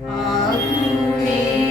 আগুনের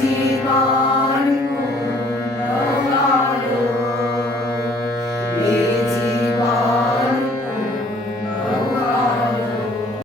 діва.